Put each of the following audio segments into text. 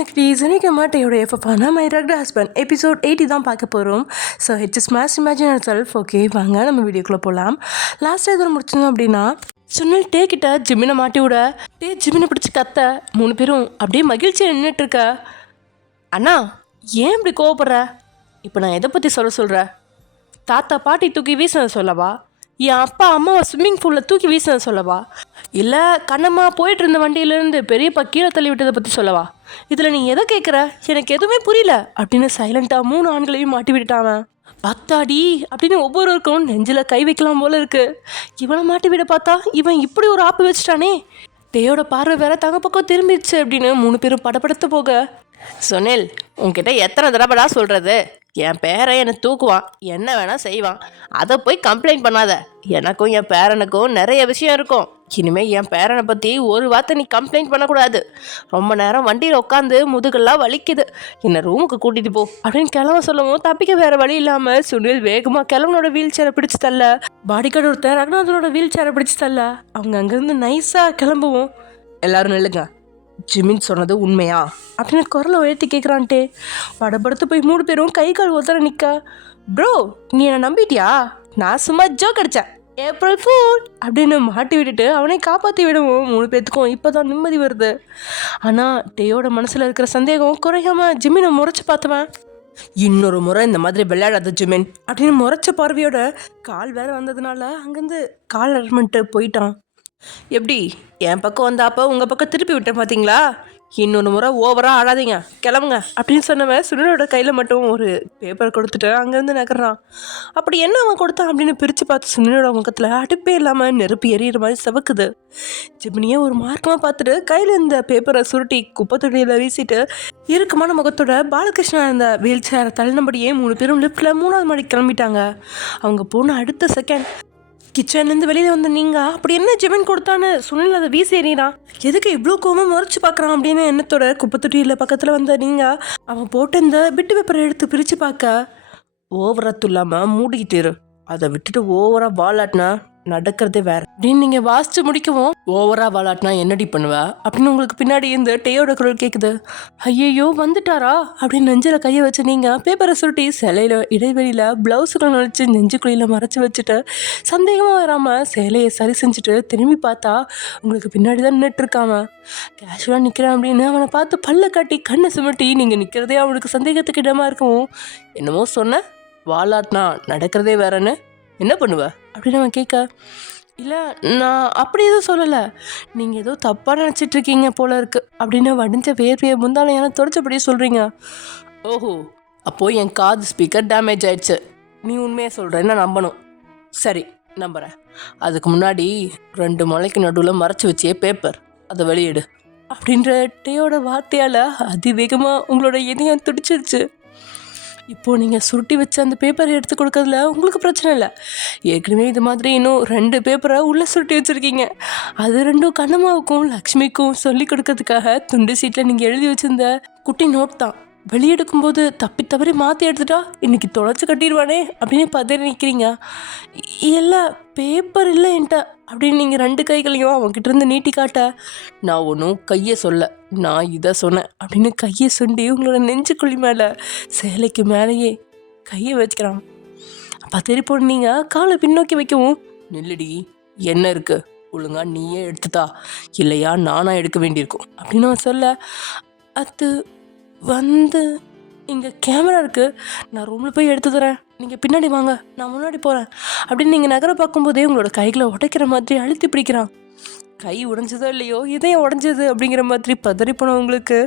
எனக்கு இன்னைக்கு மாட்டையோட எஃப்எஃபான my ரக்ட் husband episode 80 தான் பார்க்க போகிறோம். So it's smash imagine self. Okay வாங்க நம்ம வீடியோக்குள்ளே போகலாம். லாஸ்ட்டாக எதுவும் முடிச்சிருந்தோம் அப்படின்னா சுனில் கிட்ட ஜிமினை மாட்டி விட ஜிமினை பிடிச்சி கத்த 3 பேரும் அப்படியே மகிழ்ச்சியாக நின்றுட்டு இருக்க. அண்ணா ஏன் இப்படி கோவப்படுற? இப்போ நான் எதை பற்றி சொல்கிறேன்? தாத்தா பாட்டி தூக்கி வீசினதை சொல்லவா? என் அப்பா அம்மாவை ஸ்விம்மிங் பூலில் தூக்கி வீசினதை சொல்லவா? இல்லை கண்ணம்மா போயிட்டு இருந்த வண்டியிலேருந்து பெரியப்பா கீழே தள்ளி விட்டதை பற்றி சொல்லவா? இதில் நீ எதை கேட்குற? எனக்கு எதுவுமே புரியல அப்படின்னு சைலண்ட்டாக 3 ஆண்களையும் மாட்டி விட்டுட்டாங்க. பத்தாடி அப்படின்னு ஒவ்வொருவருக்கும் நெஞ்சில் கை வைக்கலாம் போல இருக்கு. இவனை மாட்டி விட பார்த்தா இவன் இப்படி ஒரு ஆப்பு வச்சுட்டானே. டேயோட பார்வை வேற தங்க பக்கம் திரும்பிடுச்சு அப்படின்னு 3 பேரும் படப்படுத்த போக, சுனில் உன்கிட்ட எத்தனை தடவைடா சொல்கிறது? என் பேரை என்னை தூக்குவான், என்ன வேணால் செய்வான், அதை போய் கம்ப்ளைண்ட் பண்ணாத. எனக்கும் என் பேரனுக்கும் நிறைய விஷயம் இருக்கும். இனிமேல் என் பேரனை பற்றி ஒரு வார்த்தை நீ கம்ப்ளைண்ட் பண்ணக்கூடாது. ரொம்ப நேரம் வண்டியில் உட்காந்து முதுகெல்லாம் வலிக்குது, என்னை ரூமுக்கு கூட்டிகிட்டு போ அப்படின்னு கிளம்ப சொல்லவும் தப்பிக்க வேறு வழி இல்லாமல் சுனில் வேகமாக கிளம்பனோட வீல் சேரை பிடிச்சி தள்ள, பாடிகார்டு ஒருத்தர் ரகுநாதனோட வீல் சேரை பிடிச்சி தள்ள அவங்க அங்கேருந்து நைஸாக கிளம்புவோம். எல்லாரும் நில்லுங்க, ஜிமின் சொன்னது உண்மையா அப்படின்னு குரலை உயர்த்தி கேட்குறான்ட்டே படப்படுத்து போய் 3 பேரும் கை கால் ஒருத்தர நிற்க. ப்ரோ நீ என்னை நம்பிட்டியா? நான் சும்மா ஜோக் அடித்தேன், ஏப்ரல் ஃபூல் அப்படின்னு மாட்டி விட்டுட்டு அவனை காப்பாற்றி விடுவோம். 3 பேர்த்துக்கும் இப்போ தான் நிம்மதி வருது. ஆனால் டேயோட மனசில் இருக்கிற சந்தேகம் குறையாமல் ஜிமினை முறைச்சி பார்த்தவன், இன்னொரு முறை இந்த மாதிரி விளையாடாத ஜிமின் அப்படின்னு முறைச்ச பார்வையோட கால் வேறு வந்ததுனால அங்கேருந்து கால் அட்மெண்ட்டு போயிட்டான். எப்படி என் பக்கம் வந்தாப்போ உங்கள் பக்கம் திருப்பி விட்டேன் பார்த்தீங்களா? இன்னொரு முறை ஓவராக ஆடாதீங்க, கிளம்புங்க அப்படின்னு சொன்னவன் சுனிலோட கையில் மட்டும் ஒரு பேப்பர் கொடுத்துட்டு அங்கேருந்து நகர்றான். அப்படி என்ன அவன் கொடுத்தான் அப்படின்னு பிரித்து பார்த்து சுனிலோட முகத்தில் அடுப்பே இல்லாமல் நெருப்பு எரியிற மாதிரி செவக்குது. ஜிமினியே ஒரு மார்க்கமாக பார்த்துட்டு கையில் இந்த பேப்பரை சுருட்டி குப்பை தொட்டியில் வீசிட்டு இறுக்கமான முகத்தோட பாலகிருஷ்ணா இருந்த வீல் சேரை தள்ளினபடியே 3 பேரும் லிஃப்டில் 3வது மாடி கிளம்பிட்டாங்க. அவங்க போன அடுத்த செகண்ட் கிச்சன்லேருந்து வெளியில் வந்து நீங்கள் அப்படி என்ன ஜிமின் கொடுத்தான்னு சுனில் அதை வீசி எறிகிறான். எதுக்கு இவ்வளோ கோவமாக முறைச்சி பார்க்குறான் அப்படின்னு எண்ணத்தோட குப்பத்தொட்டியில் பக்கத்தில் வந்த நீங்கள் அவன் போட்டு இந்த பிட்டு பேப்பரை எடுத்து பிரித்து பார்க்க, ஓவராக இல்லாமல் மூடிக்கிட்டு இரு, அதை விட்டுட்டு ஓவராக வாலாட்டினா நடக்கிறதே வேற அப்படின்னு நீங்கள் வாசித்து முடிக்கவும், ஓவராக வாலாட்டினா என்னடி பண்ணுவா அப்படின்னு உங்களுக்கு பின்னாடி இந்த டேயோட குரல் கேட்குது. ஐயையோ வந்துட்டாரா அப்படின்னு நெஞ்சில் கையை வச்சு நீங்கள் பேப்பரை சுருட்டி சிலையில் இடைவெளியில் ப்ளவுஸுக்குள்ள நுழைச்சி நெஞ்சுக்குழியில் மறைச்சி வச்சுட்டு சந்தேகமாக வராமல் சேலையை சரி செஞ்சுட்டு திரும்பி பார்த்தா உங்களுக்கு பின்னாடி தான் நின்றுட்டுருக்காம கேஷுவலாக நிற்கிறான் அப்படின்னு அவனை பார்த்து பல்ல காட்டி கண்ணை சுமட்டி நீங்கள் நிற்கிறதே அவனுக்கு சந்தேகத்துக்கு இடமா இருக்கவும், என்னமோ சொன்ன வாலாட்டினா நடக்கிறதே வேறன்னு என்ன பண்ணுவ அப்படின்னு அவன் கேட்க, இல்லை நான் அப்படி எதுவும் சொல்லலை, நீங்கள் ஏதோ தப்பாக நினச்சிட்ருக்கீங்க போல இருக்கு அப்படின்னு வடிஞ்ச வேர்வையை முந்தானையான தொடச்சபடியே சொல்கிறீங்க. ஓஹோ, அப்போது என் காது ஸ்பீக்கர் டேமேஜ் ஆயிடுச்சு, நீ உண்மையாக சொல்கிறேன்னு நான் நம்பணும். சரி நம்புகிறேன். அதுக்கு முன்னாடி 2 மலைக்கு நடுவில் மறைச்சி வச்சே பேப்பர், அதை வெளியிடு அப்படின்ற டேயோட வார்த்தையால் அதிவேகமாக உங்களோட இதயம் துடிச்சிருச்சு. இப்போது நீங்கள் சுருட்டி வச்ச அந்த பேப்பரை எடுத்து கொடுக்கறதுல உங்களுக்கு பிரச்சனை இல்லை. ஏற்கனவே இது மாதிரி இன்னும் 2 பேப்பரை உள்ளே சுருட்டி வச்சுருக்கீங்க. அது 2 கண்ணம்மாவுக்கும் லக்ஷ்மிக்கும் சொல்லி கொடுக்கறதுக்காக துண்டு சீட்டில் நீங்கள் எழுதி வச்சுருந்த குட்டி நோட் தான். வெளியெடுக்கும்போது தப்பி தவறி மாற்றி எடுத்துட்டா இன்றைக்கி தொலைச்சி கட்டிடுவானே அப்படின்னு பதறி நிற்கிறீங்க. இல்லை பேப்பர் இல்லை என்கிட்ட அப்படின்னு நீங்கள் 2 கைகளையும் அவங்ககிட்ட நீட்டி காட்ட, நான் ஒன்றும் கையை சொல்ல, நான் இதை சொன்னேன் அப்படின்னு கையை சுண்டி உங்களோட நெஞ்சுக்குழி மேலே சேலைக்கு மேலேயே கையை வச்சுக்கிறான். பதறி போட்டு நீங்கள் காலை பின்னோக்கி வைக்கவும், நில்லுடி என்ன இருக்குது ஒழுங்கா நீயே எடுத்துட்டா, இல்லையா நானாக எடுக்க வேண்டியிருக்கும் அப்படின்னு அவன் சொல்ல, அது வந்து இங்கே கேமரா இருக்குது, நான் ரூமில் போய் எடுத்து தரேன், நீங்கள் பின்னாடி வாங்க நான் முன்னாடி போகிறேன் அப்படின்னு நீங்கள் நகரை பார்க்கும்போதே உங்களோட கைகளை உடைக்கிற மாதிரி அழுத்தி பிடிக்கிறான். கை உடஞ்சதோ இல்லையோ இதயம் உடஞ்சது அப்படிங்கிற மாதிரி பதறி போனவங்களுக்கு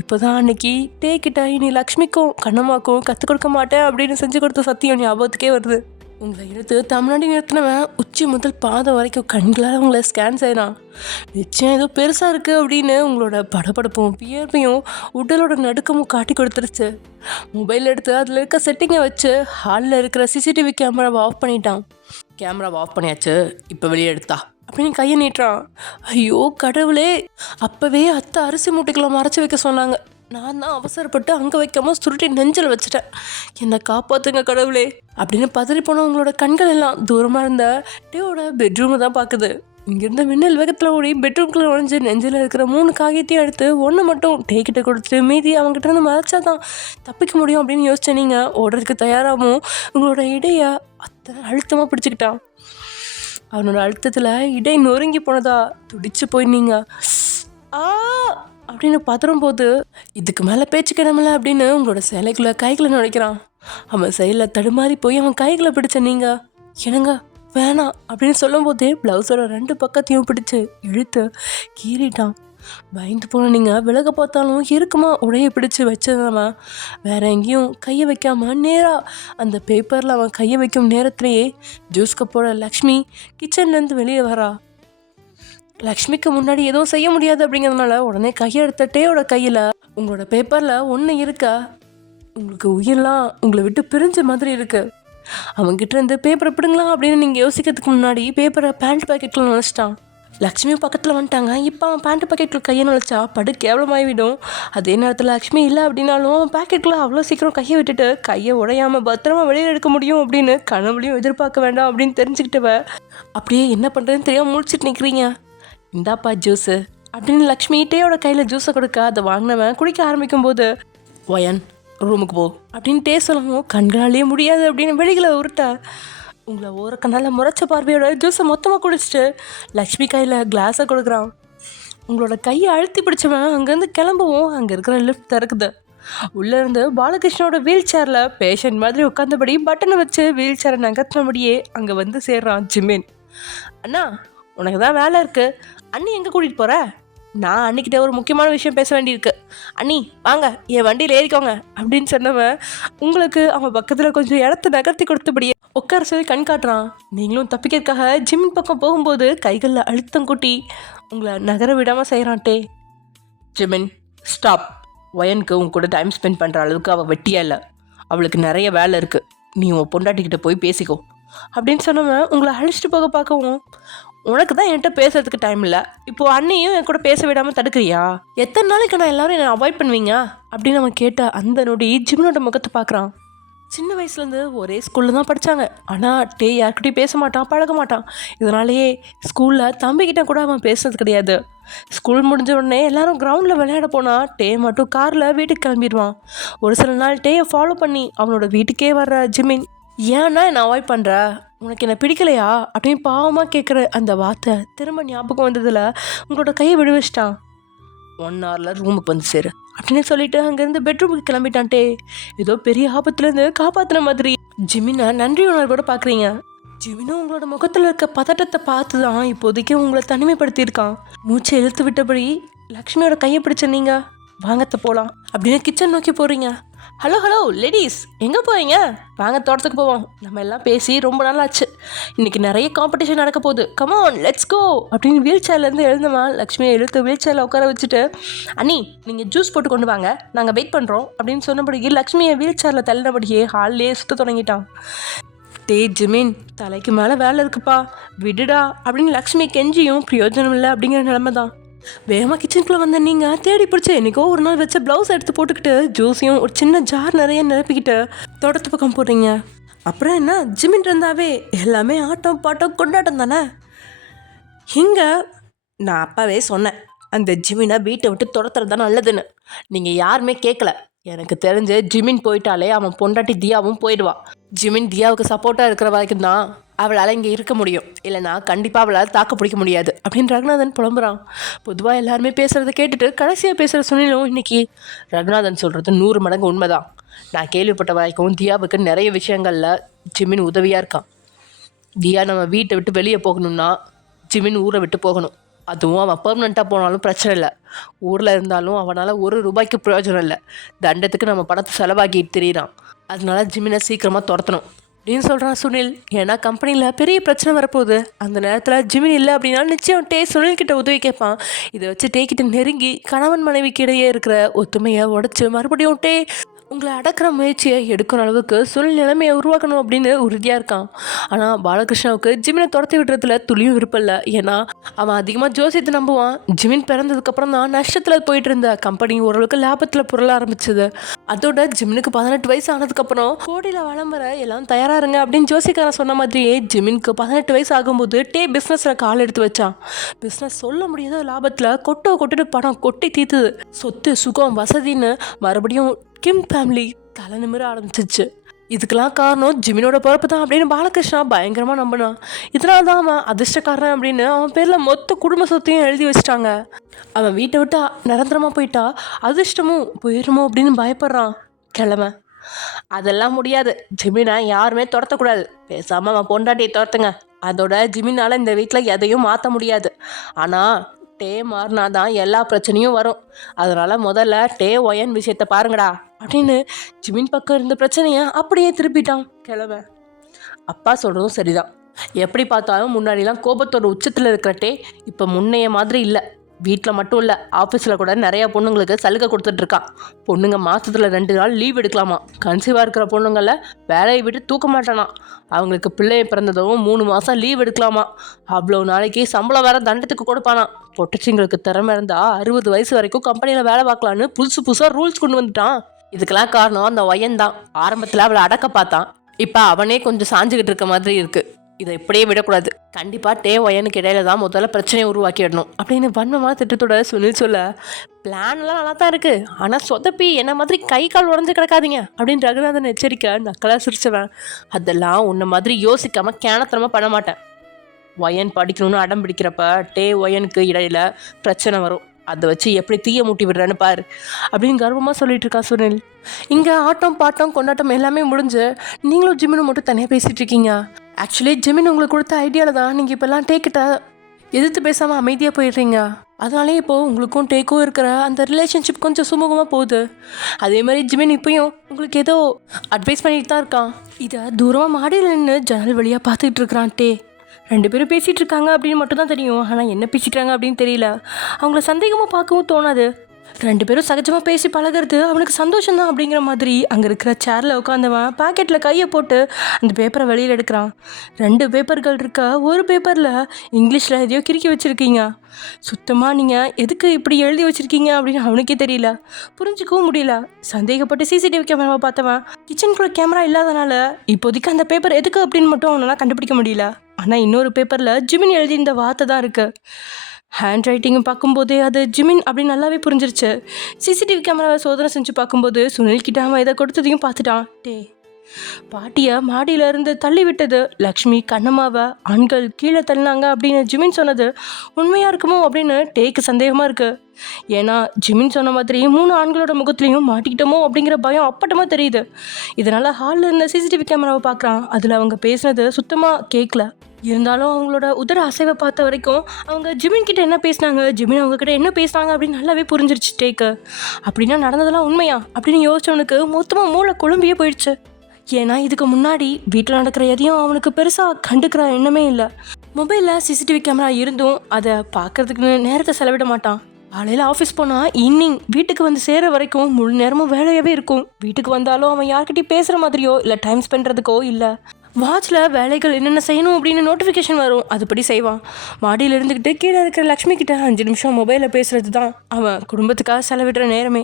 இப்போ தான் அன்னைக்கு டேக்கிட்ட நீ லக்ஷ்மிக்கும் கண்ணம்மாக்கும் கற்றுக் கொடுக்க மாட்டேன் அப்படின்னு செஞ்சு கொடுத்த சத்தியம் ஞாபகத்துக்கே வருது. உங்களை எடுத்து தமிழ்நாடு நிறுத்தினவன் உச்சி முதல் பாதம் வரைக்கும் கண்களால் உங்களை ஸ்கேன் செய்கிறான். நிச்சயம் ஏதோ பெருசாக இருக்குது அப்படின்னு உங்களோட படப்படப்பும் வியர்வையும் உடலோட நடுக்கமும் காட்டி கொடுத்துருச்சு. மொபைல் எடுத்து அதில் இருக்க செட்டிங்கை வச்சு ஹாலில் இருக்கிற சிசிடிவி கேமராவை ஆஃப் பண்ணிட்டான். கேமராவை ஆஃப் பண்ணியாச்சு, இப்போ வெளியே எடுத்தா அப்படின்னு கையை நீட்டுறான். ஐயோ கடவுளே, அப்போவே அத்தை அரிசி மூட்டைகளை மறைச்சி வைக்க சொன்னாங்க, நான் தான் அவசரப்பட்டு அங்கே வைக்காம சுருட்டி நெஞ்சில் வச்சுட்டேன், என்னை காப்பாற்றுங்க கடவுளே அப்படின்னு பதறி போனவங்களோட கண்கள் எல்லாம் தூரமாக இருந்த டேயோட பெட்ரூமை தான் பார்க்குது. இங்கேருந்து மின்னல் வேகத்தில் ஓடி பெட்ரூம்குள்ளே உடஞ்சி நெஞ்சில் இருக்கிற 3 காகியத்தையும் எடுத்து ஒன்று மட்டும் டேக்கிட்ட கொடுத்துட்டு மீதி அவங்ககிட்ட இருந்து மறைச்சா தான் தப்பிக்க முடியும் அப்படின்னு யோசிச்ச நீங்கள் ஓடுறதுக்கு தயாராகவும் உங்களோட இடையை அத்தனை அழுத்தமாக பிடிச்சிக்கிட்டான். அவனோட அழுத்தத்தில் இடை நொறுங்கி போனதா துடிச்சு போயிருந்தீங்க. ஆ அப்படின்னு பதறும் போது இதுக்கு மேலே பேச்சு கிடமில்ல அப்படின்னு உங்களோட சேலைக்குள்ளே கைகளை நுழைக்கிறான். அவன் செயலில் தடுமாறி போய் அவன் கைகளை பிடிச்ச நீங்கள் என்னங்க வேணாம் அப்படின்னு சொல்லும் போதே ப்ளவுஸோட 2 பக்கத்தையும் பிடிச்சு இழுத்து கீறிட்டான். பயந்து போன நீங்கள் விலக பார்த்தாலும் இருக்குமா உடைய பிடிச்சு வச்சதவன் வேற எங்கேயும் கையை வைக்காம நேராக அந்த பேப்பரில் அவன் கையை வைக்கும் நேரத்திலேயே ஜூஸ் கப்போட லக்ஷ்மி கிச்சன்லேருந்து வெளியே வரா. லக்ஷ்மிக்கு முன்னாடி எதுவும் செய்ய முடியாது அப்படிங்கிறதுனால உடனே கையை எடுத்த டேயோட கையில் உங்களோட பேப்பரில் ஒன்று இருக்கா, உங்களுக்கு உயிரெலாம் உங்களை விட்டு பிரிஞ்ச மாதிரி இருக்கு, அவங்ககிட்ட இருந்து பேப்பரை பிடுங்கலாம் அப்படின்னு நீங்கள் யோசிக்கிறதுக்கு முன்னாடி பேப்பரை பேண்ட் பாக்கெட்டில் நுழைச்சிட்டான். லக்ஷ்மி பக்கத்தில் வந்துட்டாங்க. இப்போ அவன் பேண்ட் பாக்கெட்டில் கையை நுழைச்சா படு கேவலமாகிவிடும். அதே நேரத்தில் லக்ஷ்மி இல்லை அப்படின்னாலும் அவன் பாக்கெட்டில் அவ்வளோ சீக்கிரம் கையை விட்டுட்டு கையை உடையாமல் பத்திரமா வெளியில் எடுக்க முடியும் அப்படின்னு கனவுலையும் எதிர்பார்க்க வேண்டாம் அப்படின்னு தெரிஞ்சுக்கிட்டவ அப்படியே என்ன பண்ணுறதுன்னு தெரியாமல் முடிச்சுட்டு நிற்கிறீங்க. இந்தாப்பா ஜூஸு அப்படின்னு லக்ஷ்மி டேயோட கையில் ஜூஸை கொடுக்க அதை வாங்கினவன் குடிக்க ஆரம்பிக்கும் போது ஒயன் ரூமுக்கு போ அப்படின்னு டே சொல்லவும் கண்களாலேயே முடியாது அப்படின்னு வெளிகளை உருட்ட உங்களை ஓரக்கனால முறைச்ச பார்வையோட ஜூஸை மொத்தமாக குடிச்சிட்டு லக்ஷ்மி கையில் கிளாஸை கொடுக்குறான். உங்களோட கையை அழுத்தி பிடிச்சவன் அங்கேருந்து கிளம்பவும் அங்கே இருக்கிற லிஃப்ட் திறக்குது. உள்ளேருந்து பாலகிருஷ்ணனோட வீல் சேரில் பேஷண்ட் மாதிரி உட்காந்தபடி பட்டனை வச்சு வீல் சேரை நகர்த்தினபடியே அங்கே வந்து சேர்றான் ஜிமின். அண்ணா உனக்கு தான் வேலை இருக்குது, அண்ணி எங்கே கூட்டிகிட்டு போகிற? நான் அன்னிக்கிட்ட ஒரு முக்கியமான விஷயம் பேச வேண்டியிருக்கு, அண்ணி வாங்க என் வண்டியில் ஏறிக்கோங்க அப்படின்னு சொன்னவன் உங்களுக்கு அவன் பக்கத்தில் கொஞ்சம் இடத்த நகர்த்தி கொடுத்தபடியே உட்கார சொல்லி கண் காட்டுறான். நீங்களும் தப்பிக்கிறதுக்காக ஜிம்மின் பக்கம் போகும்போது கைகளில் அழுத்தம் கூட்டி உங்களை நகர விடாமல் செய்கிறான்ட்டே. ஜிமின் ஸ்டாப், ஒயனுக்கு உன் கூட டைம் ஸ்பெண்ட் பண்ணுற அளவுக்கு அவள் வெட்டியா இல்லை, அவளுக்கு நிறைய வேலை இருக்குது, நீ உன் பொண்டாட்டிக்கிட்ட போய் பேசிக்கோ அப்படின்னு சொன்னவன் உங்களை அழிச்சிட்டு போக பார்க்கவும் உனக்கு தான் என்கிட்ட பேசுறதுக்கு டைம் இல்லை, இப்போது அண்ணியும் என் கூட பேச விடாமல் தடுக்கிறியா, எத்தனை நாளைக்கு நான் எல்லாரும் என்னை அவாய்ட் பண்ணுவீங்க அப்படின்னு அவன் கேட்ட அந்த நொடி ஜிமினோட முகத்தை பார்க்குறான். சின்ன வயசுலேருந்து ஒரே ஸ்கூலில் தான் படித்தாங்க. ஆனால் டே யார்கிட்டையும் பேச மாட்டான், பழக மாட்டான். இதனாலேயே ஸ்கூலில் தம்பிக்கிட்ட கூட அவன் பேசுறது கிடையாது. ஸ்கூல் முடிஞ்ச உடனே எல்லாரும் கிரவுண்டில் விளையாட போனால் டே மட்டும் காரில் வீட்டுக்கு கிளம்பிடுவான். ஒரு சில நாள் டேயை ஃபாலோ பண்ணி அவனோட வீட்டுக்கே வர்ற ஜிமின் ஏன்னா என்னை அவாய்ட் பண்ணுற, உனக்கு என்ன பிடிக்கலையா அப்படின்னு பாவமாக கேட்குற அந்த வார்த்தை திரும்ப ஞாபகம் வந்ததில் உங்களோட கையை விடுவிச்சிட்டான். 1 ஹவரில் ரூமுக்கு வந்து சேரு அப்படின்னு சொல்லிட்டு அங்கேருந்து பெட்ரூமுக்கு கிளம்பிட்டான்ட்டே. ஏதோ பெரிய ஆபத்துலேருந்து காப்பாற்றின மாதிரி ஜிமினை நன்றி உணர்வோட பார்க்குறீங்க. ஜிமினும் உங்களோட முகத்தில் இருக்க பதட்டத்தை பார்த்து தான் இப்போதைக்கு உங்களை தனிமைப்படுத்தியிருக்கான். மூச்சை இழுத்து விட்டபடி லக்ஷ்மியோட கையை பிடிச்ச நீங்கள் வாங்கத்த போகலாம் அப்படின்னு கிச்சன் நோக்கி போகிறீங்க. ஹலோ ஹலோ லேடிஸ் எங்கே போவீங்க, வாங்க தோட்டத்துக்கு போவோம், நம்ம எல்லாம் பேசி ரொம்ப நாள் ஆச்சு, இன்றைக்கி நிறைய காம்படிஷன் நடக்க போகுது, கமான் லெட்ஸ் கோ அப்படின்னு வீல் சேர்லேருந்து எழுந்தமா லக்ஷ்மியை இழுத்து வீல் சேரில் உட்கார வச்சுட்டு அண்ணி நீங்கள் ஜூஸ் போட்டு கொண்டு வாங்க நாங்கள் வெயிட் பண்ணுறோம் அப்படின்னு சொன்னபடியே லக்ஷ்மியை வீல் சேரில் தள்ளினபடியே ஹால்லேயே சுற்ற தொடங்கிட்டான். டே ஜிமின் தலைக்கு மேலே வேலை இருக்குப்பா விடுடா அப்படின்னு லக்ஷ்மி கெஞ்சியும் பிரயோஜனம் இல்லை அப்படிங்கிற நிலைமை தான். வேகமாக கிச்சனுக்குள்ளே வந்த நீங்கள் தேடி பிடிச்சி என்றைக்கோ ஒரு நாள் வச்ச ப்ளவுஸ் எடுத்து போட்டுக்கிட்டு ஜூஸையும் ஒரு சின்ன ஜார் நிறைய நிரப்பிக்கிட்டு தோட்டத்து பக்கம் போடுறீங்க. அப்புறம் என்ன ஜிமின் இருந்தாவே எல்லாமே ஆட்டம் பாட்டம் கொண்டாட்டம் தானே. இங்கே நான் அப்போவே சொன்னேன் அந்த ஜிமினை வீட்டை விட்டு துரத்துறது தான் நல்லதுன்னு, நீங்கள் யாருமே கேட்கல. எனக்கு தெரிஞ்சு ஜிமின் போயிட்டாலே அவன் பொண்டாட்டி தியாவும் போயிடுவான். ஜிமின் தியாவுக்கு சப்போர்ட்டாக இருக்கிற வரைக்கும் தான் அவளால் இங்கே இருக்க முடியும், இல்லைனா கண்டிப்பாக அவளால் தாக்கு பிடிக்க முடியாது அப்படின்னு ரகுநாதன் புலம்புறான். பொதுவாக எல்லாருமே பேசுகிறத கேட்டுட்டு கடைசியாக பேசுகிற சுனிலும் இன்னைக்கு ரகுநாதன் சொல்கிறது 100 மடங்கு உண்மைதான். நான் கேள்விப்பட்ட வரைக்கும் தியாவுக்கு நிறைய விஷயங்களில் ஜிமின் உதவியாக இருக்கான். தியா நம்ம வீட்டை விட்டு வெளியே போகணும்னா ஜிமின் ஊரை விட்டு போகணும். அதுவும் அவன் பெர்மனெண்ட்டாக போனாலும் பிரச்சனை இல்லை, ஊரில் இருந்தாலும் அவனால் 1 ரூபாய்க்கு பிரயோஜனம் இல்லை, தண்டத்துக்கு நம்ம பணத்தை செலவாக்கிட்டு திரியிறான். அதனால ஜிமினை சீக்கிரமாக துரத்தணும் அப்படின்னு சொல்கிறான் சுனில். ஏன்னா கம்பெனியில் பெரிய பிரச்சனை வரப்போகுது. அந்த நேரத்தில் ஜிமின் இல்லை அப்படின்னா நிச்சயம் டே சுனில்கிட்ட உதவி கேட்பான். இதை வச்சு டே கிட்ட நெருங்கி கணவன் மனைவிக்கு இடையே இருக்கிற ஒத்துமையை உடச்சி மறுபடியும் டே உங்களை அடக்கிற முயற்சியை எடுக்கிற அளவுக்கு சூழ்நிலைமையை உருவாக்கணும் அப்படின்னு உறுதியாக இருக்கான். ஆனால் பாலகிருஷ்ணாவுக்கு ஜிமினை துரத்தி விடுறதுல துளியும் விருப்பம் இல்லை. ஏன்னா அவன் அதிகமாக ஜோசியத்தை நம்புவான். ஜிமின் பிறந்ததுக்கப்புறம் தான் நஷ்டத்தில் போயிட்டு இருந்த கம்பெனி ஓரளவுக்கு லாபத்தில் பொருள ஆரம்பிச்சது. அதோட ஜிமினுக்கு 18 வயசு ஆனதுக்கப்புறம் கோடியில் வளம் வர எல்லாம் தயாராக இருங்க அப்படின்னு ஜோசிக்காரன் சொன்ன மாதிரியே ஜிமினுக்கு 18 வயசு ஆகும்போது பிஸ்னஸில் கால் எடுத்து வச்சான். பிஸ்னஸ் சொல்ல முடியாத லாபத்தில் கொட்டுட்டு பணம் கொட்டி தீத்துது. சொத்து சுகம் வசதின்னு மறுபடியும் கிம் ஃபேமிலி தலை நிமிர ஆரம்பிச்சிச்சு. இதுக்கெல்லாம் காரணம் ஜிமினோட பிறப்பு தான் அப்படின்னு பாலகிருஷ்ணா பயங்கரமாக நம்பினான். இதனால தான் அவன் அதிர்ஷ்டக்காரன் அப்படின்னு அவன் பேரில் மொத்த குடும்ப சொத்தையும் எழுதி வச்சிட்டாங்க. அவன் வீட்டை விட்டு நிரந்தரமாக போயிட்டா அதிர்ஷ்டமும் போயிடுமோ அப்படின்னு பயப்படுறான் கிழமை. அதெல்லாம் முடியாது, ஜிமினை யாருமே துரத்தக்கூடாது, பேசாமல் அவன் பொண்டாட்டியை துரத்துங்க. அதோட ஜிமினால் இந்த வீட்டில் எதையும் மாற்ற முடியாது. ஆனால் டே மாறினாதான் எல்லா பிரச்சனையும் வரும். அதனால முதல்ல டே ஒயன் விஷயத்த பாருங்கடா அப்படின்னு ஜிமின் பக்கம் இருந்த பிரச்சனையை அப்படியே திருப்பிட்டான் கிழவன். அப்பா சொல்கிறதும் சரிதான். எப்படி பார்த்தாலும் முன்னாடிலாம் கோபத்தோட உச்சத்தில் இருக்கிற டே இப்போ முன்னைய மாதிரி இல்லை. வீட்டில் மட்டும் இல்லை, ஆஃபீஸில் கூட நிறையா பொண்ணுங்களுக்கு சலுகை கொடுத்துட்ருக்கான். பொண்ணுங்க மாதத்தில் 2 நாள் லீவ் எடுக்கலாமா. கன்சீவாக இருக்கிற பொண்ணுங்களை வேலையை விட்டு தூக்க மாட்டானா. அவங்களுக்கு பிள்ளை பிறந்ததும் 3 மாதம் லீவ் எடுக்கலாமா. அவ்வளோ நாளைக்கு சம்பளம் வேறு தண்டத்துக்கு கொடுப்பானா. பொட்டச்சிங்களுக்கு திறமை இருந்தால் 60 வயசு வரைக்கும் கம்பெனியில் வேலை பார்க்கலான்னு புதுசாக ரூல்ஸ் கொண்டு வந்துட்டான். இதுக்கெல்லாம் காரணம் அந்த ஒயன் தான். ஆரம்பத்தில் அவளை அடக்க பார்த்தான். இப்போ அவனே கொஞ்சம் சாஞ்சுக்கிட்டு இருக்க மாதிரி இருக்குது. இதை இப்படியே விடக்கூடாது. கண்டிப்பாக டே ஒயனுக்கு இடையில தான் முதல்ல பிரச்சனையை உருவாக்கிடணும் அப்படின்னு வன்மமான திட்டத்தோட சுனில் சொல்ல, பிளான்லாம் நல்லா தான் இருக்குது, ஆனால் சொதப்பி என்ன மாதிரி கை கால் உடஞ்சி கிடக்காதீங்க அப்படின்னு ரகுநாதன் எச்சரிக்கை. நக்கலாக சிரிச்சவன், அதெல்லாம் உன்னை மாதிரி யோசிக்காமல் கேனத்தனமாக பண்ண மாட்டேன். ஒயன் படிக்கணும்னு அடம் பிடிக்கிறப்ப டே ஒயனுக்கு இடையில பிரச்சனை வரும். அதை வச்சு எப்படி தீய மூட்டி விடுறேன்னு பாரு அப்படின்னு கர்வமாக சொல்லிட்டு இருக்கா சுனில். இங்கே ஆட்டம் பாட்டம் கொண்டாட்டம் எல்லாமே முடிஞ்சு நீங்களும் ஜிமினும் மட்டும் தனியாக பேசிகிட்டு இருக்கீங்க. ஆக்சுவலி ஜிமின் உங்களுக்கு கொடுத்த ஐடியாவில் தான் நீங்கள் இப்போல்லாம் டேக்கிட்ட எதிர்த்து பேசாமல் அமைதியாக போயிடுறீங்க. அதனாலே இப்போது உங்களுக்கும் டேக்கும் இருக்கிற அந்த ரிலேஷன்ஷிப் கொஞ்சம் சுமூகமாக போகுது. அதே மாதிரி ஜிமின் இப்போயும் உங்களுக்கு ஏதோ அட்வைஸ் பண்ணிட்டு தான் இருக்கான். இதை தூரமாக மாடியில் நின்று ஜன்னல் வழியாக பார்த்துக்கிட்டு இருக்கிறான் டே. 2 பேரும் பேசிகிட்டு இருக்காங்க அப்படின்னு மட்டும் தான் தெரியும். ஆனால் என்ன பேசிட்டாங்க அப்படின்னு தெரியல. அவங்கள சந்தேகமாக பார்க்கவும் தோணாது. 2 பேரும் சகஜமாக பேசி பழகிறது அவனுக்கு சந்தோஷம்தான் அப்படிங்கிற மாதிரி அங்கே இருக்கிற சேரில் உட்காந்தவன் பாக்கெட்டில் கையை போட்டு அந்த பேப்பரை வெளியில் எடுக்கிறான். 2 பேப்பர்கள் இருக்க, ஒரு பேப்பரில் இங்கிலீஷில் எதையோ கிறுக்கி வச்சுருக்கீங்க. சுத்தமாக நீங்கள் எதுக்கு இப்படி எழுதி வச்சுருக்கீங்க அப்படின்னு அவனுக்கே தெரியல, புரிஞ்சிக்கவும் முடியல. சந்தேகப்பட்டு சிசிடிவி கேமராவை பார்த்தவன் கிச்சனுக்குள்ள கேமரா இல்லாதனால இப்போதைக்கு அந்த பேப்பர் எதுக்கு அப்படின்னு மட்டும் அவனால் கண்டுபிடிக்க முடியல. ஆனால் இன்னொரு பேப்பரில் ஜிமின் எழுதி இந்த வார்த்தை தான் இருக்குது. ஹேண்ட் ரைட்டிங்கை பார்க்கும்போதே அது ஜிமின் அப்படின்னு நல்லாவே புரிஞ்சிருச்சு. சிசிடிவி கேமராவை சோதனை செஞ்சு பார்க்கும்போது சுனில் கிட்ட அவன் இதை கொடுத்ததையும் பார்த்துட்டான். டே பாட்டியை மாடியிலேருந்து தள்ளி விட்டது லக்ஷ்மி கண்ணம்மாவை ஆண்கள் கீழே தள்ளினாங்க அப்படின்னு ஜிமின் சொன்னது உண்மையாக இருக்குமோ அப்படின்னு டேக்கு சந்தேகமாக இருக்குது. ஏன்னா ஜிமின் சொன்ன மாதிரி 3 ஆண்களோட முகத்துலேயும் மாட்டிக்கிட்டோமோ அப்படிங்கிற பயம் அப்பட்டமாக தெரியுது. இதனால் ஹாலில் இருந்த சிசிடிவி கேமராவை பார்க்குறான். அதில் அவங்க பேசினது சுத்தமாக கேட்கல. இருந்தாலும் அவங்களோட உதர அசைவை பார்த்த வரைக்கும் அவங்க ஜிமின் கிட்ட என்ன பேசினாங்க, ஜிமின் அவங்கக்கிட்ட என்ன பேசினாங்க அப்படின்னு நல்லாவே புரிஞ்சிருச்சு டேக்கு. அப்படின்னா நடந்ததெல்லாம் உண்மையா அப்படின்னு யோசிச்சவனுக்கு மொத்தமாக மூளை குழம்பியே போயிடுச்சு. ஏன்னா இதுக்கு முன்னாடி வீட்டில் நடக்கிற எதையும் அவனுக்கு பெருசாக கண்டுக்கிற எண்ணமே இல்லை. மொபைலில் சிசிடிவி கேமரா இருந்தும் அதை பார்க்கறதுக்கு நேரத்தை செலவிட மாட்டான். காலையில் ஆஃபீஸ் போனால் ஈவினிங் வீட்டுக்கு வந்து சேர வரைக்கும் முழு நேரமும் வேலையாகவே இருக்கும். வீட்டுக்கு வந்தாலும் அவன் யார்கிட்டையும் பேசுகிற மாதிரியோ இல்லை டைம் ஸ்பெண்ட் பண்ணுறதுக்கோ இல்லை. வாட்சில் வேலைகள் என்னென்ன செய்யணும் அப்படின்னு நோட்டிஃபிகேஷன் வரும், அதுபடி செய்வான். மாடியில் இருந்துக்கிட்டு கீழே இருக்கிற லக்ஷ்மி கிட்ட 5 நிமிஷம் மொபைலில் பேசுகிறது தான் அவன் குடும்பத்துக்காக செலவிடுற நேரமே.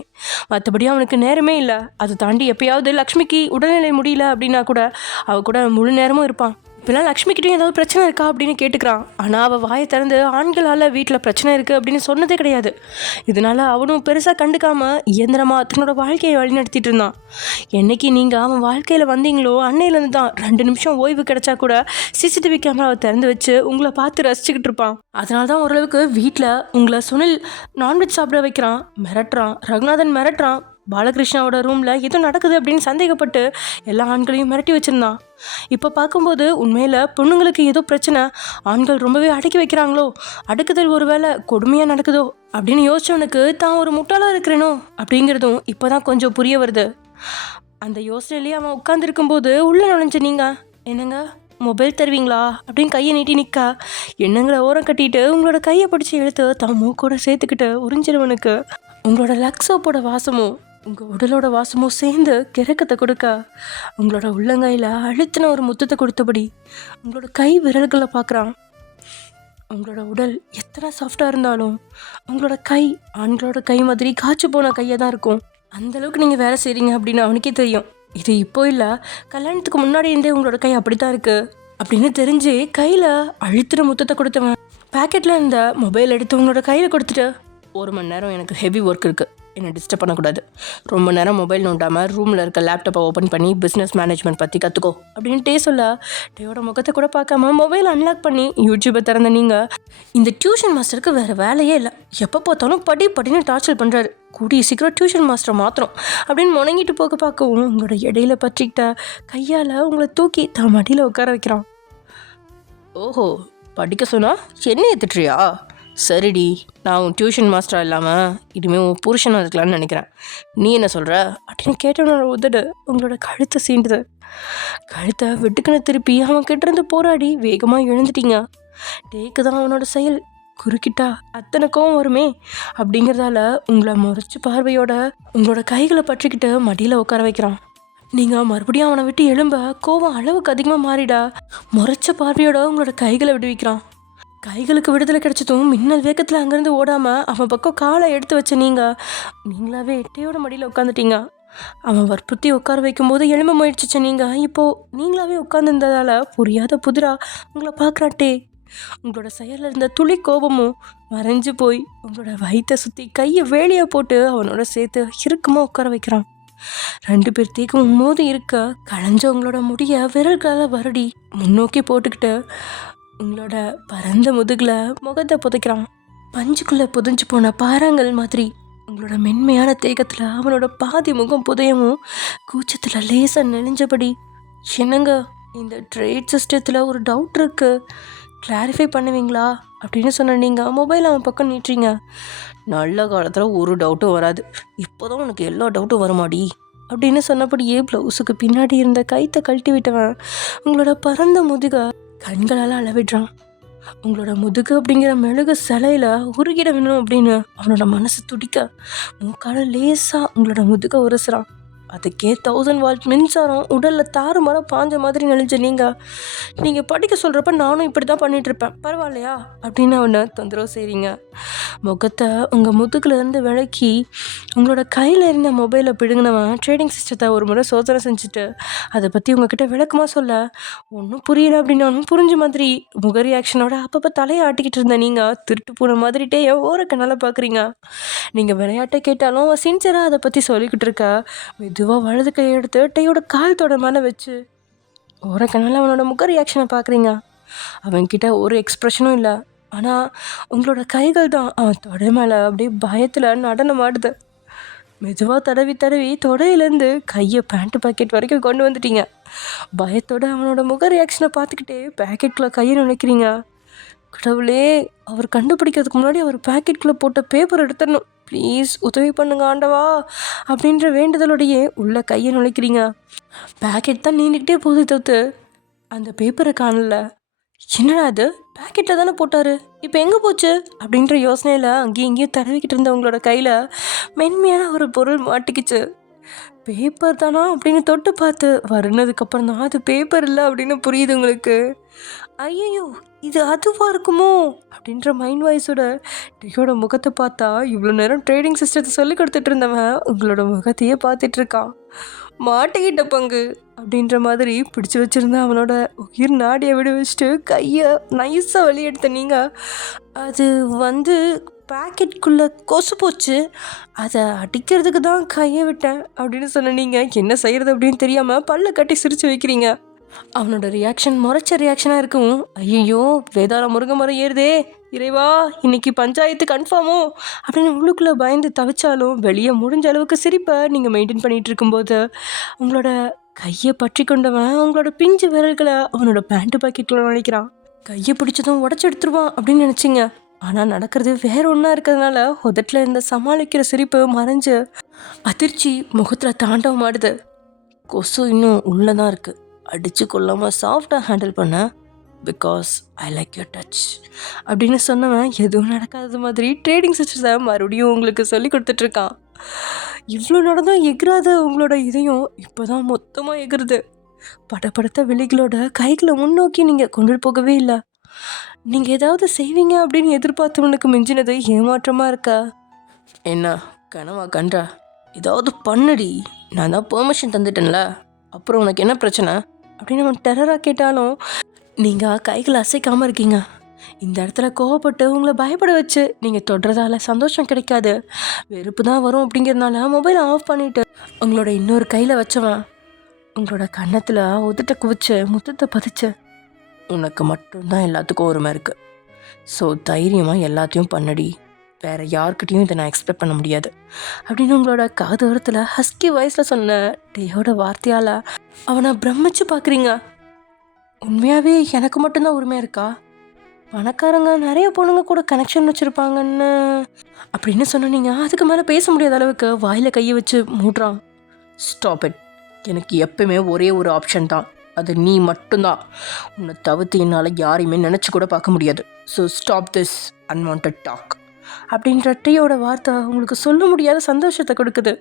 மற்றபடி அவனுக்கு நேரமே இல்லை. அதை தாண்டி எப்பயாவது லக்ஷ்மிக்கு உடல்நிலை முடியல அப்படின்னா கூட அவள் கூட முழு நேரமும் இருப்பான். இப்போலாம் லக்ஷ்மிக்கிட்டையும் ஏதாவது பிரச்சனை இருக்கா அப்படின்னு கேட்டுக்கிறான். ஆனால் அவள் வாயை திறந்து ஆண்களால் வீட்டில் பிரச்சனை இருக்குது அப்படின்னு சொன்னதே கிடையாது. இதனால் அவனும் பெருசாக கண்டுக்காமல் இயந்திரமாக தன்னோட வாழ்க்கையை வழிநடத்திட்டு இருந்தான். என்னைக்கு நீங்கள் அவன் வாழ்க்கையில் வந்தீங்களோ அன்னையிலேருந்து தான் 2 நிமிஷம் ஓய்வு கிடைச்சா கூட சிசிடிவி கேமராவை திறந்து வச்சு உங்களை பார்த்து ரசிச்சுக்கிட்டு இருப்பான். அதனால தான் ஓரளவுக்கு வீட்டில் உங்களை சுனில் நான்வெஜ் சாப்பிட வைக்கிறான், மிரட்டுறான். ரகுநாதன் மிரட்டுறான். பாலகிருஷ்ணாவோட ரூமில் எதுவும் நடக்குது அப்படின்னு சந்தேகப்பட்டு எல்லா ஆண்களையும் மிரட்டி வச்சுருந்தான். இப்போ பார்க்கும்போது உண்மையில் பொண்ணுங்களுக்கு ஏதோ பிரச்சனை, ஆண்கள் ரொம்பவே அடக்கி வைக்கிறாங்களோ, அடுக்குதல் ஒரு வேளை கொடுமையாக நடக்குதோ அப்படின்னு யோசிச்சவனுக்கு தான் ஒரு முட்டாளாக இருக்கிறேனோ அப்படிங்கிறதும் இப்போ தான் கொஞ்சம் புரிய வருது. அந்த யோசனையிலேயே அவன் உட்காந்துருக்கும்போது உள்ளே நுழைஞ்ச நீங்கள் என்னங்க மொபைல் தருவீங்களா அப்படின்னு கையை நீட்டி நிற்க, என்னங்களை ஓரம் கட்டிட்டு உங்களோட கையை பிடிச்சி இழுத்து தான் மூக்கூட சேர்த்துக்கிட்டு உறிஞ்சிருவனுக்கு உங்களோட லக் சோப்போட வாசமும் உங்கள் உடலோட வாசமும் சேர்ந்து கிறக்கத்தை கொடுக்க உங்களோட உள்ளங்கையில் அழுத்தின ஒரு முத்தத்தை கொடுத்தபடி உங்களோட கை விரல்களை பார்க்குறான். உங்களோட உடல் எத்தனை சாஃப்டாக இருந்தாலும் உங்களோட கை ஆண்களோட கை மாதிரி காய்ச்சி போன கையாக தான் இருக்கும். அந்தளவுக்கு நீங்கள் வேலை செய்கிறீங்க அப்படின்னு அவனுக்கே தெரியும். இது இப்போ இல்லை, கல்யாணத்துக்கு முன்னாடி இருந்தே உங்களோட கை அப்படி தான் இருக்குது அப்படின்னு தெரிஞ்சு கையில் அழுத்துற முத்தத்தை கொடுத்தவன் பேக்கெட்டில் இருந்த மொபைல் எடுத்து உங்களோட கையில் கொடுத்துட்டு, 1 மணி நேரம் எனக்கு ஹெவி ஒர்க் இருக்குது, என்னை டிஸ்டர்ப் பண்ணக்கூடாது, ரொம்ப நேரம் மொபைல் நோண்டாமல் ரூமில் இருக்க லேப்டாப்பை ஓப்பன் பண்ணி பிஸ்னஸ் மேனேஜ்மெண்ட் பற்றி கற்றுக்கோ அப்படின்ட்டே சொல்ல டேயோட முகத்தை கூட பார்க்காம மொபைல் அன்லாக் பண்ணி யூடியூப்பை திறந்த நீங்கள், இந்த டியூஷன் மாஸ்டருக்கு வேறு வேலையே இல்லை, எப்போ பார்த்தாலும் படின்னு டார்ச்சர் பண்ணுறாரு, கூடிய சீக்கிரம் டியூஷன் மாஸ்டரை மாத்திரம் அப்படின்னு முணங்கிட்டு போக பார்க்கவும் உங்களோட இடையில பற்றிக்கிட்ட கையால் உங்களை தூக்கி தான் மடியில் உட்கார வைக்கிறான். ஓஹோ, படிக்க சொன்னா என்ன ஏற்றுட்றியா? சரிடி, நான் உன் டியூஷன் மாஸ்டராக இல்லாமல் இனிமேல் உன் புருஷனாக இருக்கலான்னு நினைக்கிறேன், நீ என்ன சொல்கிற அப்படின்னு கேட்டவனோட உதடு உங்களோட கழுத்தை சீண்டுது. கழுத்தை வெட்டுக்கணை திருப்பி அவன் கிட்டேருந்து போராடி வேகமாக எழுந்துட்டீங்க. டேக்கு தான் அவனோட செயல், குறுக்கிட்டா அத்தனை கோவம் வருமே அப்படிங்கிறதால உங்களை முறைச்சி பார்வையோட உங்களோட கைகளை பற்றிக்கிட்டு மடியில் உட்கார வைக்கிறான். நீங்கள் மறுபடியும் அவனை விட்டு எழும்ப கோவம் அளவுக்கு அதிகமாக மாறிடா முறைச்ச பார்வையோட உங்களோட கைகளை விடுவிக்கிறான். கைகளுக்கு விடுதலை கிடைச்சதும் மின்னல் வேகத்தில் அங்கேருந்து ஓடாமல் அவன் பக்கம் காலை எடுத்து வச்ச நீங்களாவே எட்டையோட மடியில் உட்காந்துட்டீங்க. அவன் வற்புறுத்தி உட்கார வைக்கும்போது எலும்பு முயற்சிச்ச நீங்கள் இப்போது நீங்களாவே உட்காந்துருந்ததால் புரியாத புதிரா உங்களை பார்க்குறாட்டே. உங்களோட செயலில் இருந்த துளி கோபமும் மறைஞ்சு போய் உங்களோட வயிற்றை சுற்றி கையை வேலையாக போட்டு அவனோட சேர்த்து இறுக்கமாக உட்கார வைக்கிறான். 2 பேர் தீக்கும் மோதி இருக்க களைஞ்ச உங்களோட முடிய விரல்களால் வருடி முன்னோக்கி போட்டுக்கிட்டு உங்களோட பரந்த முதுகில் முகத்தை புதைக்கிறான். பஞ்சுக்குள்ளே புதைஞ்சு போன பாறாங்கல் மாதிரி உங்களோட மென்மையான தேகத்தில் அவனோட பாதி முகம் புதையவும் கூச்சத்தில் லேசாக நெளிஞ்சபடி, என்னங்க இந்த ட்ரேட் சிஸ்டத்தில் ஒரு டவுட் இருக்குது, கிளாரிஃபை பண்ணுவீங்களா அப்படின்னு சொன்ன நீங்கள் மொபைல் அவன் பக்கம் நீட்டுறீங்க. நல்ல காலத்தில் ஒரு டவுட்டும் வராது, இப்போ தான் உனக்கு எல்லா டவுட்டும் வருமாடி அப்படின்னு சொன்னபடியே ப்ளவுஸுக்கு பின்னாடி இருந்த கைத்தை கழட்டி விட்டவன் உங்களோட பரந்த முதுக கண்களால் அளவிடுறான். உங்களோட முதுகு அப்படிங்கிற மெழுகு சிலையில் உருகிட வேணும் அப்படின்னு அவனோட மனசு துடிக்க மூக்கால லேசாக உங்களோட முதுக உரசுறான். அதுக்கே 1000 வால்ட் மின்சாரம் உடலில் தாறுமாற பாஞ்ச மாதிரி நெளிஞ்ச நீங்கள் படிக்க சொல்கிறப்ப நானும் இப்படி தான் பண்ணிகிட்ருப்பேன், பரவாயில்லையா அப்படின்னு அவனை தொந்தரவு செய்கிறீங்க. முகத்தை உங்கள் முதுகுலேருந்து விளக்கி உங்களோட கையில் இருந்த மொபைலை பிடுங்கினவன் ட்ரேடிங் சிஸ்டத்தை ஒரு முறை சோதனை செஞ்சுட்டு அதை பற்றி உங்ககிட்ட விளக்கமாக சொல்ல ஒன்றும் புரியல அப்படின்னாலும் புரிஞ்ச மாதிரி முக ரியாக்ஷனோட அப்பப்போ தலையை ஆட்டிக்கிட்டு இருந்த நீங்கள் திருட்டு போன மாதிரிட்டே ஓரக்கண்ணால் பார்க்குறீங்க. நீங்கள் விளையாட்டை கேட்டாலும் அவன் சின்சியராக அதை பற்றி சொல்லிக்கிட்டு இருக்க மெதுவாக வலது கையை எடுத்து டையோட கால் தொட மேலே வச்சு ஓரக்கண்ணால் அவனோட முக ரியாக்ஷனை பார்க்குறீங்க. அவன்கிட்ட ஒரு எக்ஸ்ப்ரெஷனும் இல்லை, ஆனால் உங்களோட கைகள் தான் அவன் தொடை மேலே அப்படியே பயத்தில் நடனம் ஆடுது. மெதுவாக தடவி தொடையிலேருந்து கையை பேண்ட் பாக்கெட் வரைக்கும் கொண்டு வந்துட்டீங்க. பயத்தோட அவனோட முக ரியாக்ஷனை பார்த்துக்கிட்டே பேக்கெட்டில் கையை நுழைக்கிறீங்க. கடவுளே, அவர் கண்டுபிடிக்கிறதுக்கு முன்னாடி அவர் பேக்கெட்டுக்குள்ளே போட்ட பேப்பர் எடுத்துடணும், ப்ளீஸ் உதவி பண்ணுங்க ஆண்டவா அப்படின்ற வேண்டுதலோடையே உள்ள கையை நுழைக்கிறீங்க. பேக்கெட் தான் நீண்டிக்கிட்டே போகுது தவிர்த்து அந்த பேப்பரை காணல. என்னடா அது, பேக்கெட்டில் தானே போட்டார், இப்போ எங்கே போச்சு அப்படின்ற யோசனையில் அங்கேயும் இங்கேயும் தடவிக்கிட்டு இருந்த உங்களோட கையில் மென்மையான ஒரு பொருள் மாட்டிக்கிச்சு. பேப்பர் தானா அப்படின்னு தொட்டு பார்த்து வருனதுக்கப்புறம் தான் அது பேப்பர் இல்லை அப்படின்னு புரியுது உங்களுக்கு. ஐயோ, இது அதுவாக இருக்குமோ அப்படின்ற மைண்ட் வாய்ஸோட டேயோட முகத்தை பார்த்தா இவ்வளோ நேரம் ட்ரேடிங் சிஸ்டத்தை சொல்லி கொடுத்துட்டு இருந்தவன் உங்களோட முகத்தையே பார்த்துட்டு இருக்கான். மாட்டிக்கிட்ட பங்கு அப்படின்ற மாதிரி பிடிச்சி வச்சுருந்தா அவனோட உயிர் நாடியை விட வச்சுட்டு கையை நைஸாக வெளியெடுத்த நீங்கள், அது பேக்கெட்டுக்குள்ளே கொசு போச்சு, அதை அடிக்கிறதுக்கு தான் கையை விட்டேன் அப்படின்னு சொன்ன நீங்கள் என்ன செய்கிறது அப்படின்னு தெரியாமல் பல்ல கட்டி சிரித்து வைக்கிறீங்க. அவனோட ரியாக்ஷன் முறைச்ச ரியாக்ஷனாக இருக்கும். ஐயோ, வேதாள முருங்கை மரம் ஏறுதே, இறைவா இன்னைக்கு பஞ்சாயத்து கன்ஃபார்மோ அப்படின்னு உள்ளுக்குள்ளே பயந்து தவிச்சாலும் வெளியே முடிஞ்ச அளவுக்கு சிரிப்பை நீங்கள் மெயின்டைன் பண்ணிகிட்டு இருக்கும்போது உங்களோட கையை பற்றி கொண்டவன் உங்களோட பிஞ்சு விரல்களை அவனோட பேண்ட்டு பாக்கெட்டில் நினைக்கிறான். கையை பிடிச்சதும் உடச்சி எடுத்துருவான் அப்படின்னு நினச்சிங்க. ஆனால் நடக்கிறது வேற ஒன்றா இருக்கிறதுனால உதட்டில் இருந்த சமாளிக்கிற சிரிப்பு மறைஞ்சு அதிர்ச்சி முகத்தில் தாண்டவம் ஆடுது. கொசு இன்னும் உள்ளே தான் இருக்குது, அடித்து கொள்ளாமல் சாஃப்டாக ஹேண்டில் பண்ண, because I like your touch அப்படின்னு சொன்னவன் எதுவும் நடக்காதது மாதிரி ட்ரேடிங் சிஸ்டத்தை மறுபடியும் உங்களுக்கு சொல்லி கொடுத்துட்ருக்கான். இவ்வளோ நடந்தால் எகிறாத உங்களோட இதயம் இப்போ தான் மொத்தமாக எகிறது. படப்படத்த விழிகளோட கைகளை முன்னோக்கி நீங்கள் கொண்டு போகவே இல்லை. நீங்கள் ஏதாவது செய்வீங்க அப்படின்னு எதிர்பார்த்தவனுக்கு மிஞ்சினது ஏமாற்றமாக இருக்கா? என்ன கனவா கன்றா? ஏதாவது பண்ணுடி, நான் தான் பெர்மிஷன் தந்துட்டேன்ல, அப்புறம் உனக்கு என்ன பிரச்சனை அப்படின்னு அவன் டெரராக கேட்டாலும் நீங்கள் கைகளை அசைக்காமல் இருக்கீங்க. இந்த இடத்துல கோவப்பட்டு உங்களை பயப்பட வச்சு நீங்கள் தொடுறதால சந்தோஷம் கிடைக்காது, வெறுப்பு தான் வரும். அப்படிங்கிறதுனால மொபைலை ஆஃப் பண்ணிவிட்டு உங்களோட இன்னொரு கையில் வச்சவன் உங்களோட கன்னத்தில் உதட்ட குவிச்சு முத்தத்தை பதிச்சு, உனக்கு மட்டும்தான் எல்லாத்துக்கும் ஒருமை இருக்குது, ஸோ தைரியமாக எல்லாத்தையும் பண்ணடி, வேறு யார்கிட்டையும் இதை நான் எக்ஸ்பெக்ட் பண்ண முடியாது அப்படின்னு உங்களோட காதோரத்தில் ஹஸ்கி வாய்ஸில் சொன்ன டேயோட வார்த்தையால் அவனை பிரமிச்சு பார்க்குறீங்க. உண்மையாகவே எனக்கு மட்டும்தான் உரிமை இருக்கா? பணக்காரங்க நிறைய பொண்ணுங்க கூட கனெக்ஷன் வச்சுருப்பாங்கன்னு அப்படின்னு சொன்னீங்க. அதுக்கு மேலே பேச முடியாத அளவுக்கு வாயில் கையை வச்சு மூடுறான். Stop it. எனக்கு எப்பவுமே ஒரே ஒரு ஆப்ஷன் தான், அது நீ மட்டும்தான். உன்னை தவிர்த்து என்னால் யாரையுமே நினச்சி கூட பார்க்க முடியாது. So stop this unwanted talk அப்படின்ற டீயோட வார்த்தை உங்களுக்கு சொல்ல முடியாத சந்தோஷத்தை கொடுக்குது.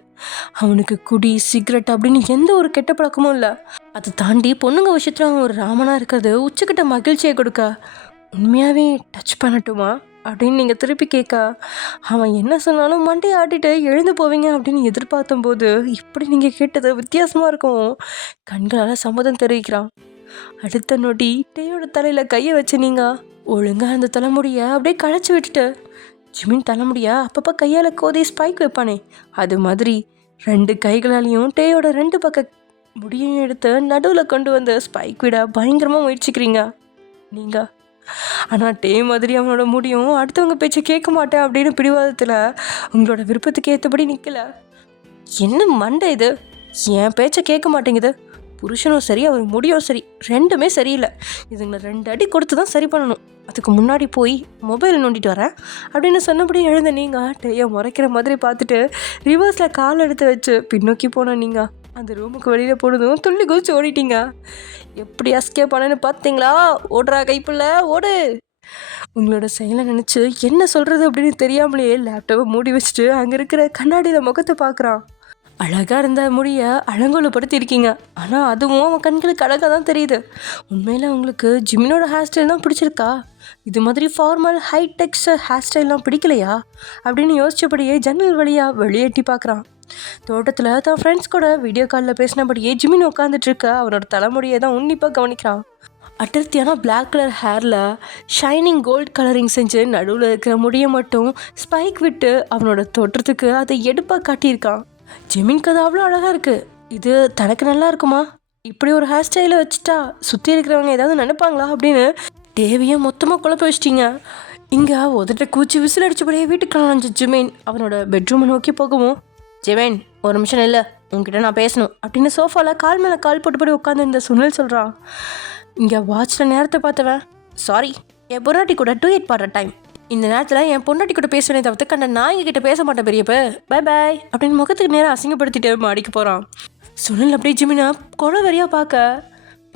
அவனுக்கு குடி சிகரெட் அப்படின்னு எந்த ஒரு கெட்ட பழக்கமும் இல்லை. அதை தாண்டி பொண்ணுங்க விஷயத்தில் அவன் ஒரு ராமனாக இருக்கிறது உச்சக்கிட்ட மகிழ்ச்சியை கொடுக்க. உண்மையாகவே டச் பண்ணட்டுமா அப்படின்னு நீங்கள் திருப்பி கேட்க, அவன் என்ன சொன்னாலும் மண்டையை ஆட்டிட்டு எழுந்து போவீங்க அப்படின்னு எதிர்பார்த்தும் போது இப்படி நீங்கள் கேட்டது வித்தியாசமாக இருக்கும். கண்களால் சம்மதம் தெரிவிக்கிறான். அடுத்த நொடி டேயோட தலையில் கையை வச்சு நீங்கள் ஒழுங்காக அந்த தலைமுடியை அப்படியே களைச்சி விட்டுட்டு, ஜிமின் தலைமுடியா அப்பப்போ கையால் கோதி ஸ்பைக் வைப்பானே அது மாதிரி 2 கைகளாலையும் டேயோட 2 பக்க முடியும் எடுத்து நடுவில் கொண்டு வந்து ஸ்பைக் விட பயங்கரமாக முயற்சிக்கிறீங்க நீங்கள். ஆனால் டே மாதிரி அவனோட முடியும் அடுத்தவங்க பேச்சை கேட்க மாட்டேன் அப்படின்னு பிடிவாதத்தில் உங்களோட விருப்பத்துக்கு ஏற்றபடி நிற்கல. என்ன மண்டை இது, என் பேச்சை கேட்க மாட்டேங்குது. புருஷனும் சரி அவர் முடியும் சரி ரெண்டுமே சரியில்லை. இதுங்களை 2 அடி கொடுத்து தான் சரி பண்ணணும். அதுக்கு முன்னாடி போய் மொபைல் நோண்டிட்டு வரேன் அப்படின்னு சொன்னபடி எழுந்த நீங்கள் டேயை முறைக்கிற மாதிரி பார்த்துட்டு ரிவர்ஸில் கால் எடுத்து வச்சு பின்னோக்கி போன நீங்கள் அந்த ரூமுக்கு வெளியில் போனதும் துள்ளி குதிச்சு ஓடிட்டீங்க. எப்படி எஸ்கேப் பண்ணேன்னு பார்த்தீங்களா? ஓடுறா கைப்புள்ள ஓடு. உங்களோட செயலை நினச்சி என்ன சொல்கிறது அப்படின்னு தெரியாமலேயே லேப்டாப்பை மூடி வச்சுட்டு அங்கே இருக்கிற கண்ணாடியில் முகத்தை பார்க்குறான். அழகாக இருந்த முடியை அலங்கோலப்படுத்தியிருக்கீங்க, ஆனால் அதுவும் அவன் கண்களுக்கு அழகாக தான் தெரியுது. உண்மையில் உங்களுக்கு ஜிமினோட ஹேர் ஸ்டைல் தான் பிடிச்சிருக்கா? இது மாதிரி ஃபார்மல் ஹைடெக்ஸ் ஹேர் ஸ்டைல்லாம் பிடிக்கலையா அப்படின்னு யோசிச்சபடியே ஜன்னல் வழியாக வெளியேட்டி பார்க்குறான். தோட்டத்தில் தான் ஃப்ரெண்ட்ஸ் கூட வீடியோ காலில் பேசினபடியே ஜிமின் உட்காந்துட்டு இருக்க அவனோட தலைமுடியை தான் உன்னிப்பாக கவனிக்கிறான். அடர்த்தியான பிளாக் கலர் ஹேரில் ஷைனிங் கோல்ட் கலரிங் செஞ்சு நடுவில் இருக்கிற முடியை மட்டும் ஸ்பைக் விட்டு அவனோட தோற்றத்துக்கு அதை எடுப்பாக காட்டியிருக்கான். ஜிமின்க்கு அது அவ்வளோ அழகாக இருக்குது. இது தனக்கு நல்லா இருக்குமா? இப்படி ஒரு ஹேர் ஸ்டைலை வச்சுட்டா சுற்றி இருக்கிறவங்க ஏதாவது நினைப்பாங்களா அப்படின்னு தேவையை மொத்தமாக குழப்ப வச்சிட்டிங்க. இங்கே உதட்ட கூச்சி விசில் அடிச்சபடியே வீட்டுக்கு நுழைஞ்ச ஜிமின் அவனோட பெட்ரூமை நோக்கி போகவும், ஜிமின் ஒரு நிமிஷம் இல்லை, உங்ககிட்ட நான் பேசணும் அப்படின்னு சோஃபாவில் கால் மேலே கால் போட்டுப்படி உட்காந்துருந்த சுனில் சொல்கிறான். இங்கே வாட்சில் நேரத்தை பார்த்தவன், சாரி, என் பொண்டாட்டி கூட டூயட் பாடுற டைம், இந்த நேரத்தில் என் பொண்டாட்டி கூட பேசுவேனே தவிர்த்து கண்ட நான் எங்ககிட்ட பேச மாட்டேன் பெரியப்ப, பை பாய் அப்படின்னு முகத்துக்கு நேரம் அசிங்கப்படுத்திட்டு மாடிக்கு போகிறான். சுனில் அப்படியே ஜிமினா கொலை வரியாக பார்க்க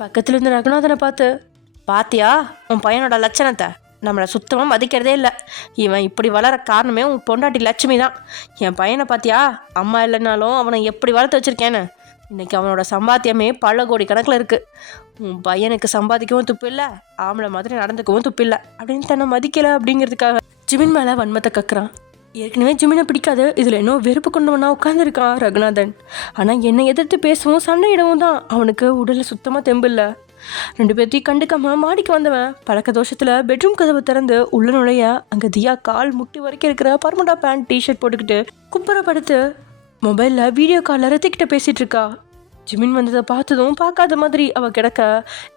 பக்கத்தில் இருந்த ரகுநாதனை பார்த்து, பாத்தியா உன் பையனோட லட்சணத்தை, நம்மளை சுத்தமாக மதிக்கிறதே இல்லை. இவன் இப்படி வளர காரணமே உன் பொண்டாட்டி லட்சுமி தான். என் பையனை பார்த்தியா, அம்மா இல்லைனாலும் அவனை எப்படி வளர்த்து வச்சுருக்கேன்னு. இன்றைக்கி அவனோட சம்பாத்தியமே பல கோடி கணக்கில் இருக்குது. உன் பையனுக்கு சம்பாதிக்கவும் துப்பு இல்லை, ஆம்பளை மாதிரி நடந்துக்கவும் துப்பு இல்லை அப்படின்னு தன்னை மதிக்கலை அப்படிங்கிறதுக்காக ஜிமின் மேலே வன்மத்தை கக்குறான். ஏற்கனவே ஜிமினை பிடிக்காது, இதில் இன்னும் வெறுப்பு கொண்டவனா உட்காந்துருக்கான் ரகுநாதன். ஆனால் என்னை எதிர்த்து பேசவும் சண்டையிடவும் தான் அவனுக்கு உடலில் சுத்தமாக தெம்பு இல்லை. 2 பேர்த்தையும் கண்டுக்காம மாடிக்கு வந்தவன் பழக்க தோஷத்தில் பெட்ரூம் கதவை திறந்து உள்ள நுழைய அங்கே தியா கால் முட்டி வரைக்கும் இருக்கிற பர்முடா பேண்ட் டிஷர்ட் போட்டுக்கிட்டு குப்புறப்படுத்து மொபைலில் வீடியோ காலில் ரத்திக்கிட்ட பேசிகிட்டு இருக்கா. ஜிமின் வந்ததை பார்த்ததும் பார்க்காத மாதிரி அவள் கிடக்க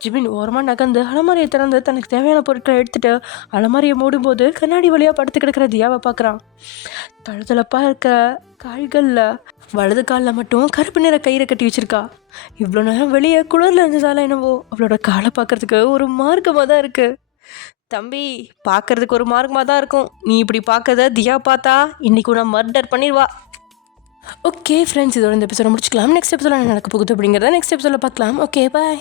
ஜிமின் ஓரமாக நகர்ந்து அலமாரியை திறந்து தனக்கு தேவையான பொருட்களை எடுத்துகிட்டு அலமாரியை மூடும்போது கண்ணாடி வழியாக படுத்து கிடக்கிற தியாவை பார்க்குறான். தழுதலப்பாக இருக்க கால்களில் வலது காலில் மட்டும் கருப்பு நிற கயிறை கட்டி வச்சிருக்கா. இவ்வளோ நேரம் வெளியே குளிரில் இருந்ததால என்னவோ அவளோட காலை பார்க்கறதுக்கு ஒரு மார்க்கமாக தான் இருக்குது. தம்பி, பார்க்கறதுக்கு ஒரு மார்க்கமாக தான் இருக்கும், நீ இப்படி பார்க்கறத தியா பார்த்தா இன்னைக்கு நான் மர்டர் பண்ணிடுவா. ஓகே ஃப்ரெண்ட்ஸ், இதோட இந்த எபிசோட முடிச்சுக்கலாம். நெக்ஸ்ட் எபிசோட நடக்க போகுது அப்படிங்கிறத நெக்ஸ்ட் எபிசோட பார்க்கலாம். Okay bye.